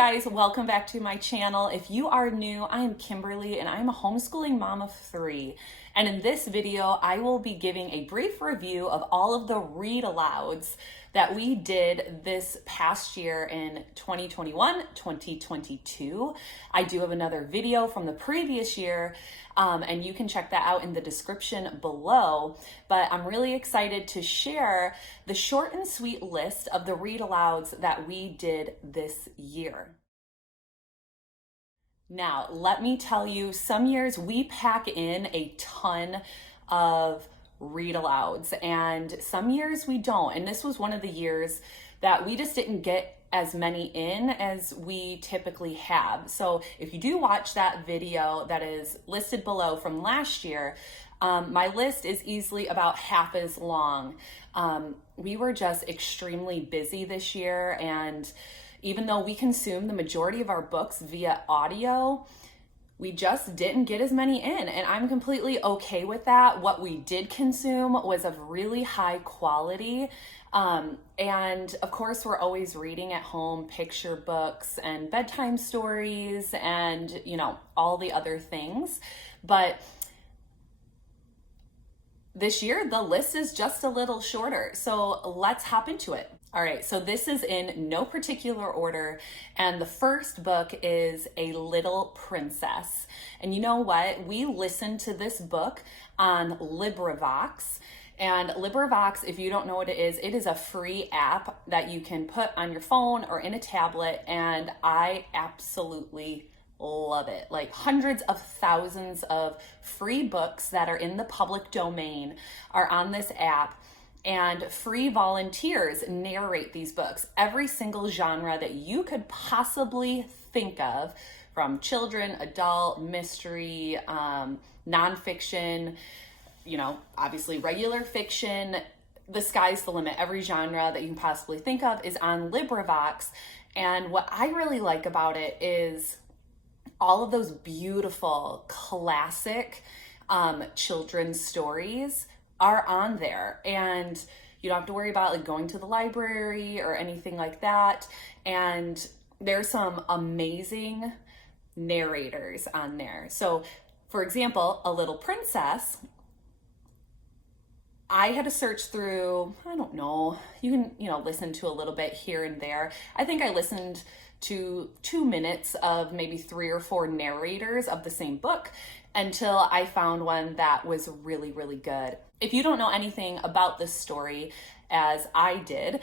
guys, welcome back to my channel. If you are new, I am Kimberly and I'm a homeschooling mom of 3. And in this video, I will be giving a brief review of all of the read alouds that we did this past year in 2021, 2022. I do have another video from the previous year, and you can check that out in the description below. But I'm really excited to share the short and sweet list of the read alouds that we did this year. Now, let me tell you, some years we pack in a ton of read alouds and some years we don't. And this was one of the years that we just didn't get as many in as we typically have. So if you do watch that video that is listed below from last year, my list is easily about half as long. We were just extremely busy this year, and even though we consume the majority of our books via audio, we just didn't get as many in, and I'm completely okay with that. What we did consume was of really high quality. And of course, we're always reading at home picture books and bedtime stories and, all the other things. But this year, the list is just a little shorter. So let's hop into it. All right, so this is in no particular order, and the first book is A Little Princess. And you know what? We listened to this book on LibriVox. And LibriVox, if you don't know what it is a free app that you can put on your phone or in a tablet, and I absolutely love it. Like hundreds of thousands of free books that are in the public domain are on this app. And free volunteers narrate these books, every single genre that you could possibly think of, from children, adult, mystery, nonfiction, obviously regular fiction. The sky's the limit. Every genre that you can possibly think of is on LibriVox. And what I really like about it is all of those beautiful classic children's stories are on there, and you don't have to worry about like going to the library or anything like that. And there's some amazing narrators on there. So for example, A Little Princess, I had to search through, I don't know, you can, listen to a little bit here and there. I think I listened to 2 minutes of maybe 3 or 4 narrators of the same book until I found one that was really, really good. If you don't know anything about this story, as I did,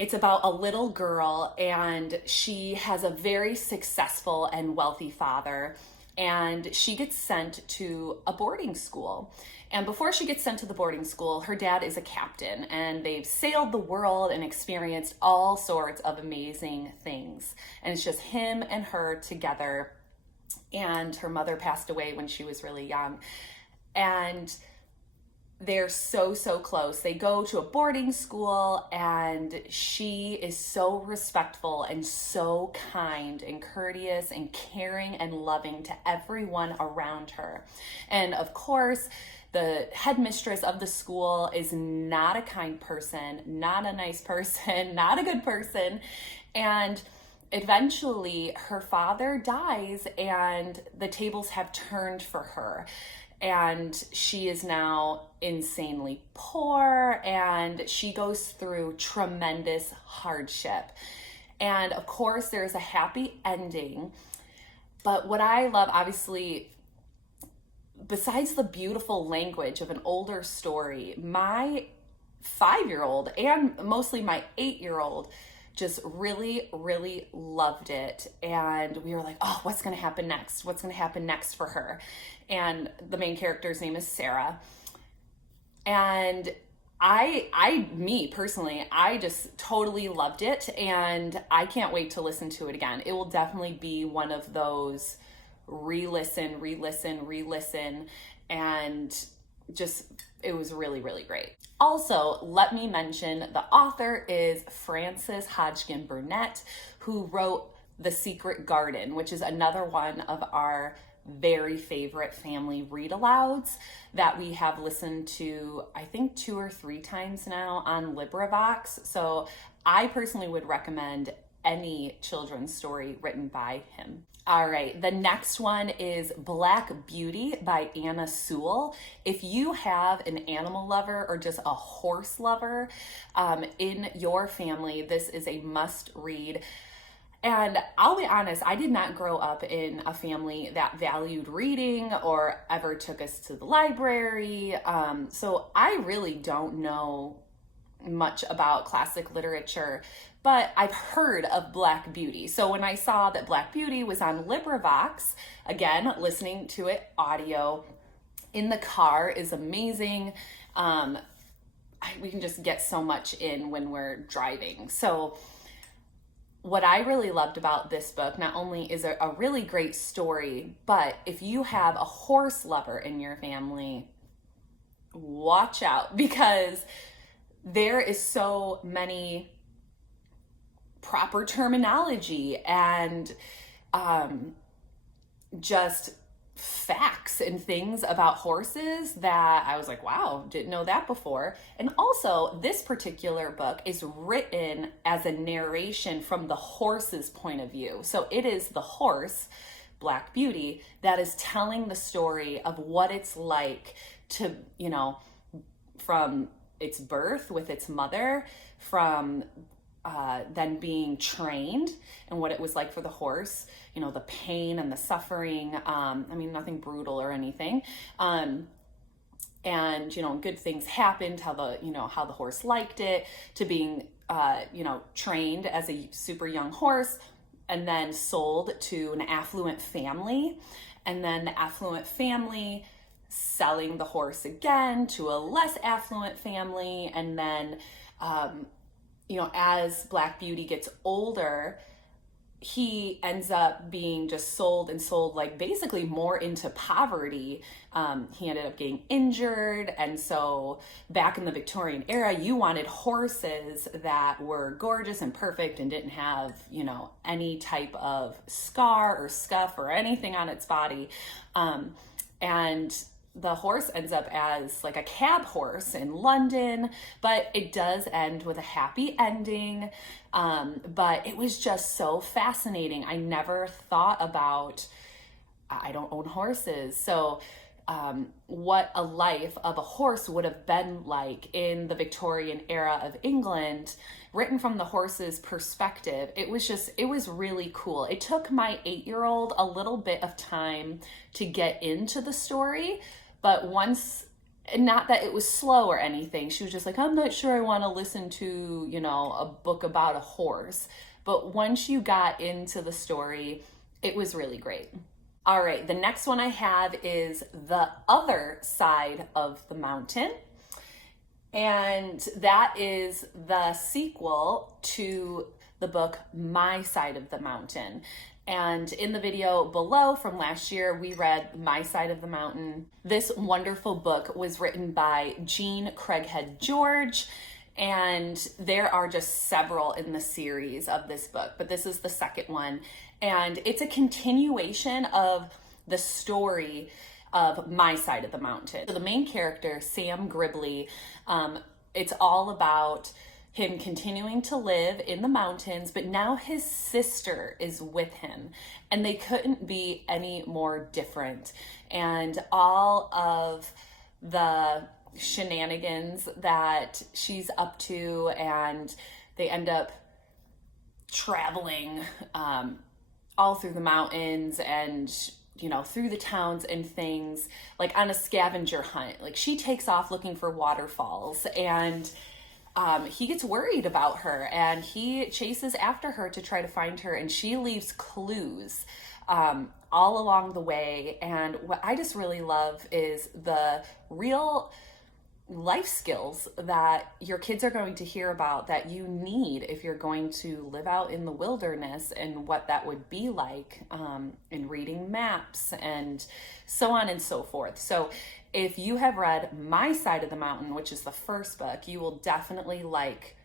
it's about a little girl, and she has a very successful and wealthy father, and she gets sent to a boarding school. And before she gets sent to the boarding school, her dad is a captain, and they've sailed the world and experienced all sorts of amazing things. And it's just him and her together. And her mother passed away when she was really young. And they're so close. They go to a boarding school, and she is so respectful and so kind and courteous and caring and loving to everyone around her. And of course, the headmistress of the school is not a kind person, not a nice person, not a good person. And eventually her father dies, and the tables have turned for her. And she is now insanely poor, and she goes through tremendous hardship. And of course, there's a happy ending. But what I love, obviously, besides the beautiful language of an older story, my 5-year-old and mostly my 8-year-old just really, really loved it. And we were like, oh, what's going to happen next? What's going to happen next for her? And the main character's name is Sarah. And me personally, I just totally loved it. And I can't wait to listen to it again. It will definitely be one of those re-listen. And just, it was really, really great. Also, let me mention the author is Frances Hodgkin Burnett, who wrote The Secret Garden, which is another one of our very favorite family read alouds that we have listened to, I think 2 or 3 times now on LibriVox. So I personally would recommend any children's story written by him. All right, the next one is Black Beauty by Anna Sewell. If you have an animal lover or just a horse lover in your family, this is a must read. And I'll be honest, I did not grow up in a family that valued reading or ever took us to the library. So I really don't know much about classic literature, but I've heard of Black Beauty. So when I saw that Black Beauty was on LibriVox, again, listening to it audio in the car is amazing. We can just get so much in when we're driving. So what I really loved about this book, not only is it a really great story, but if you have a horse lover in your family, watch out, because there is so many proper terminology and just facts and things about horses that I was like, wow, didn't know that before. And also, this particular book is written as a narration from the horse's point of view. So it is the horse, Black Beauty, that is telling the story of what it's like to, from its birth with its mother, from then being trained, and what it was like for the horse, the pain and the suffering. Nothing brutal or anything. And, good things happened, how the horse liked it, to being, trained as a super young horse and then sold to an affluent family. And then the affluent family selling the horse again to a less affluent family. And then, as Black Beauty gets older, he ends up being just sold like basically more into poverty. He ended up getting injured. And so back in the Victorian era, you wanted horses that were gorgeous and perfect and didn't have, any type of scar or scuff or anything on its body. And the horse ends up as like a cab horse in London, but it does end with a happy ending. But it was just so fascinating. I never thought about, I don't own horses. So what a life of a horse would have been like in the Victorian era of England, written from the horse's perspective. It was really cool. It took my 8-year-old a little bit of time to get into the story, but once, not that it was slow or anything, she was just like, I'm not sure I want to listen to, a book about a horse. But once you got into the story, it was really great. All right, the next one I have is The Other Side of the Mountain. And that is the sequel to the book My Side of the Mountain. And in the video below from last year, we read My Side of the Mountain. This wonderful book was written by Jean Craighead George, and there are just several in the series of this book, but this is the second one. And it's a continuation of the story of My Side of the Mountain. So the main character, Sam Gribley, it's all about him continuing to live in the mountains, but now his sister is with him, and they couldn't be any more different. And all of the shenanigans that she's up to, and they end up traveling all through the mountains and through the towns and things, like on a scavenger hunt. Like, she takes off looking for waterfalls, and he gets worried about her, and he chases after her to try to find her, and she leaves clues all along the way. And what I just really love is the real life skills that your kids are going to hear about, that you need if you're going to live out in the wilderness, and what that would be like, in reading maps and so on and so forth. So if you have read My Side of the Mountain, which is the first book, you will definitely like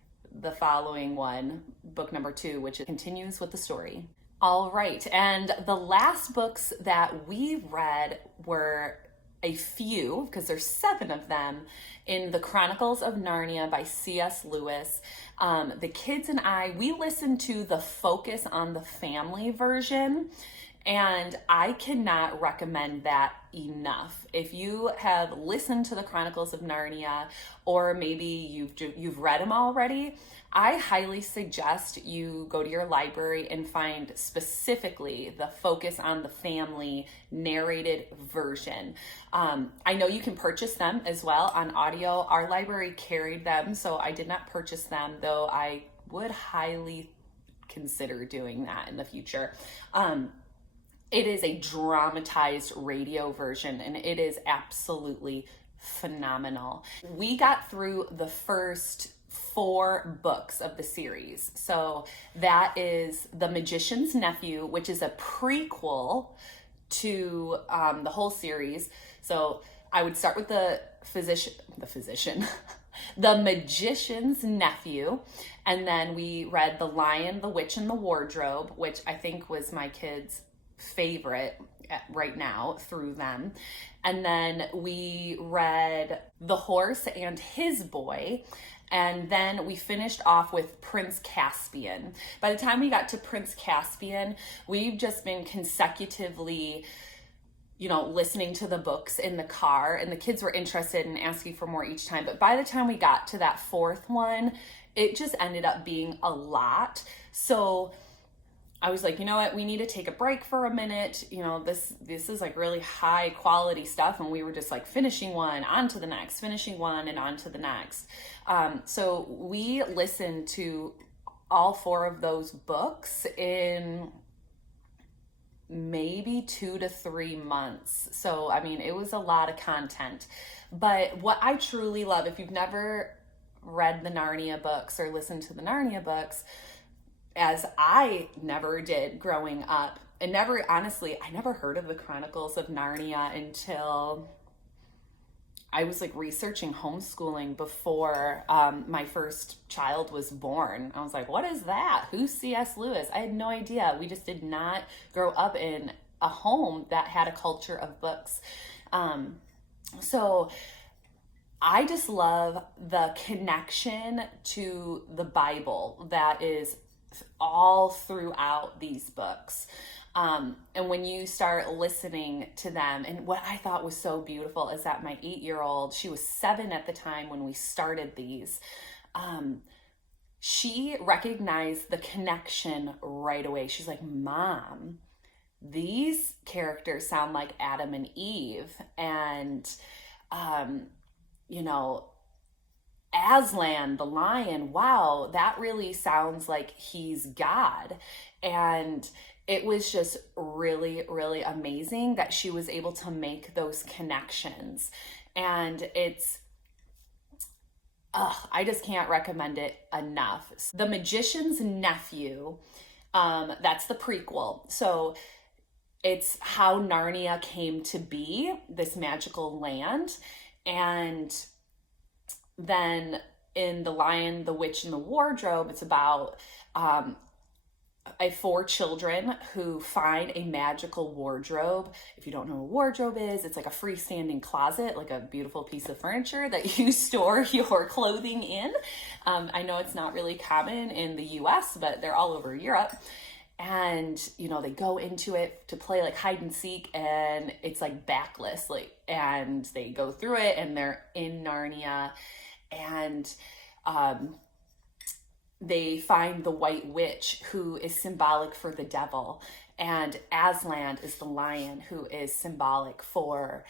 the following one, book number 2, which continues with the story. All right, and the last books that we read were a few, because there's 7 of them, in the Chronicles of Narnia by C.S. Lewis. The kids and we listened to the Focus on the Family version, and I cannot recommend that enough. If you have listened to the Chronicles of Narnia, or maybe you've read them already, I highly suggest you go to your library and find specifically the Focus on the Family narrated version. I know you can purchase them as well on audio. Our library carried them, so I did not purchase them, though I would highly consider doing that in the future. It is a dramatized radio version, and it is absolutely phenomenal. We got through the first 4 books of the series. So that is The Magician's Nephew, which is a prequel to the whole series. So I would start with the Magician's Nephew, and then we read The Lion, the Witch, and the Wardrobe, which I think was my kids' favorite right now through them. And then we read The Horse and His Boy, and then we finished off with Prince Caspian. By the time we got to Prince Caspian, we've just been consecutively, listening to the books in the car, and the kids were interested in asking for more each time. But by the time we got to that 4th one, it just ended up being a lot. So I was like, you know what, we need to take a break for a minute. This is like really high quality stuff. And we were just like finishing one, on to the next, finishing one, and on to the next. So we listened to all 4 of those books in maybe 2 to 3 months. So, it was a lot of content. But what I truly love, if you've never read the Narnia books or listened to the Narnia books, as I never did growing up, and I never heard of the Chronicles of Narnia until I was like researching homeschooling before my first child was born. I was like, what is that? Who's C.S. Lewis? I had no idea. We just did not grow up in a home that had a culture of books. So I just love the connection to the Bible that is all throughout these books. And when you start listening to them, and what I thought was so beautiful is that my 8-year-old, she was 7 at the time when we started these, she recognized the connection right away. She's like, Mom, these characters sound like Adam and Eve, and Aslan, the lion, wow, that really sounds like he's God. And it was just really, really amazing that she was able to make those connections. And I just can't recommend it enough. The Magician's Nephew, that's the prequel. So it's how Narnia came to be, this magical land. And then in The Lion, the Witch, and the Wardrobe, it's about 4 children who find a magical wardrobe. If you don't know what a wardrobe is, it's like a freestanding closet, like a beautiful piece of furniture that you store your clothing in. I know it's not really common in the US, but they're all over Europe. And, they go into it to play like hide and seek, and it's like backless, and they go through it, and they're in Narnia, and they find the White Witch, who is symbolic for the devil, and Aslan is the lion, who is symbolic for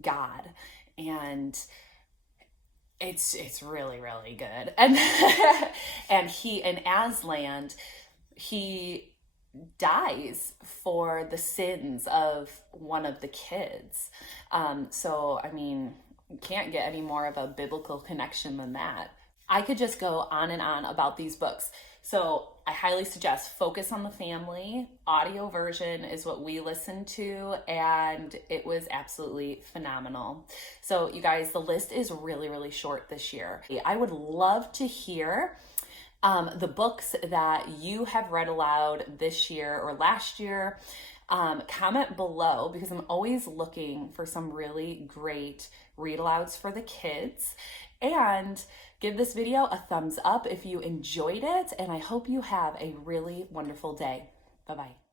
God. And it's really, really good. And Aslan, he dies for the sins of one of the kids. So, you can't get any more of a biblical connection than that. I could just go on and on about these books. So I highly suggest Focus on the Family. Audio version is what we listened to, and it was absolutely phenomenal. So you guys, the list is really, really short this year. I would love to hear The books that you have read aloud this year or last year. Comment below because I'm always looking for some really great read alouds for the kids. And give this video a thumbs up if you enjoyed it. And I hope you have a really wonderful day. Bye-bye.